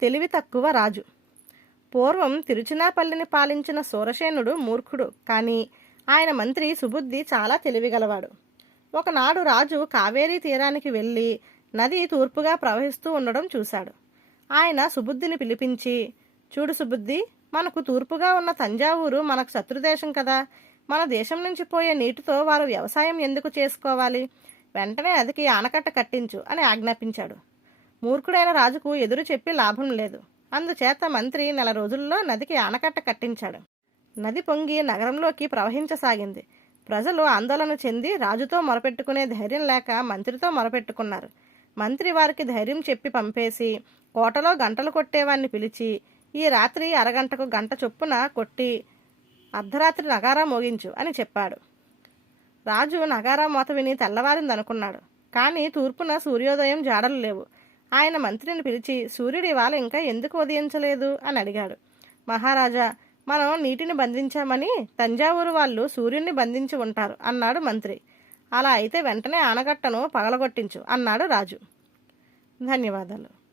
తెలివి తక్కువ రాజు. పూర్వం తిరుచినాపల్లిని పాలించిన సూరసేనుడు మూర్ఖుడు. కానీ ఆయన మంత్రి సుబుద్ధి చాలా తెలివిగలవాడు. ఒకనాడు రాజు కావేరీ తీరానికి వెళ్ళి నది తూర్పుగా ప్రవహిస్తూ ఉండడం చూశాడు. ఆయన సుబుద్ధిని పిలిపించి చూడు సుబుద్ధి మనకు తూర్పుగా ఉన్న తంజావూరు మనకు శత్రుదేశం కదా. మన దేశం నుంచి పోయే నీటితో వారు వ్యవసాయం ఎందుకు చేసుకోవాలి? వెంటనే అదికి ఆనకట్ట కట్టించు అని ఆజ్ఞాపించాడు. మూర్ఖుడైన రాజుకు ఎదురు చెప్పి లాభం లేదు. అందుచేత మంత్రి నెల రోజుల్లో నదికి ఆనకట్ట కట్టించాడు. నది పొంగి నగరంలోకి ప్రవహించసాగింది. ప్రజలు ఆందోళన చెంది రాజుతో మొరపెట్టుకునే ధైర్యం లేక మంత్రితో మొరపెట్టుకున్నారు. మంత్రి వారికి ధైర్యం చెప్పి పంపేసి కోటలో గంటలు కొట్టేవాడిని పిలిచి ఈ రాత్రి అరగంటకు గంట చొప్పున కొట్టి అర్ధరాత్రి నగారా మోగించు అని చెప్పాడు. రాజు నగారా మోత విని తెల్లవారిందనుకున్నాడు. కానీ తూర్పున సూర్యోదయం జాడలు లేవు. ఆయన మంత్రిని పిలిచి సూర్యుడు ఇవాళ ఇంకా ఎందుకు ఉదయించలేదు? అని అడిగాడు. మహారాజా మనం నీటిని బంధించామని తంజావూరు వాళ్ళు సూర్యుడిని బంధించి ఉంటారు అన్నాడు మంత్రి. అలా అయితే వెంటనే ఆనగట్టను పగలగొట్టించు అన్నాడు రాజు. ధన్యవాదాలు.